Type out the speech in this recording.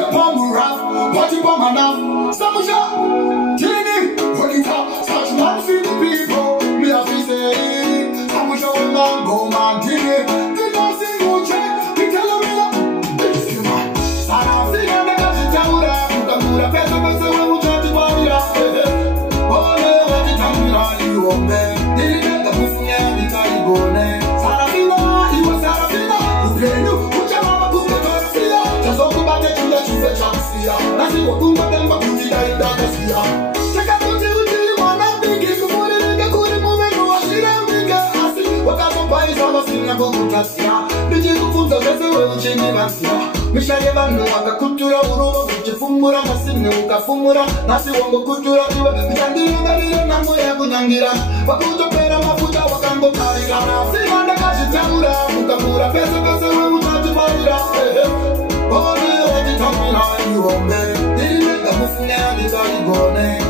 Japamura, Watipamana, Samusha, Tini, Holita, such man see the people, me a say, Samusha, go man, Tini, did not see you check, we tell me, this is man, Sana, see, and I got to tell her, Mukamura, Pesa, when we try to buy it, oh, what you tell me, you won't be, did it the Musia, the Caribone, Sarafina, he was Sarafina, who can you, put your mama, put the Torsia, just talk about it, you let you fetch up. Nasi wakumba temba kutida indagasia. Cheka kuti wana bigi kumuri nige kuri mumenu washira minge asi. Wakazo pai sama singa bukutasia. Biji kufunza vese we uchini vansia. Mishage vanu waka kutura uruwa kuchifumura masine ukafumura. Nasi wango kutura iwe michandiri ngalire namu ya kunyangira. Wakuto pera mafuta wakango karira. Nasi wanda kashitaura mukamura pese we uchati marira. Oh, you won't be, didn't make a move now, you got it going.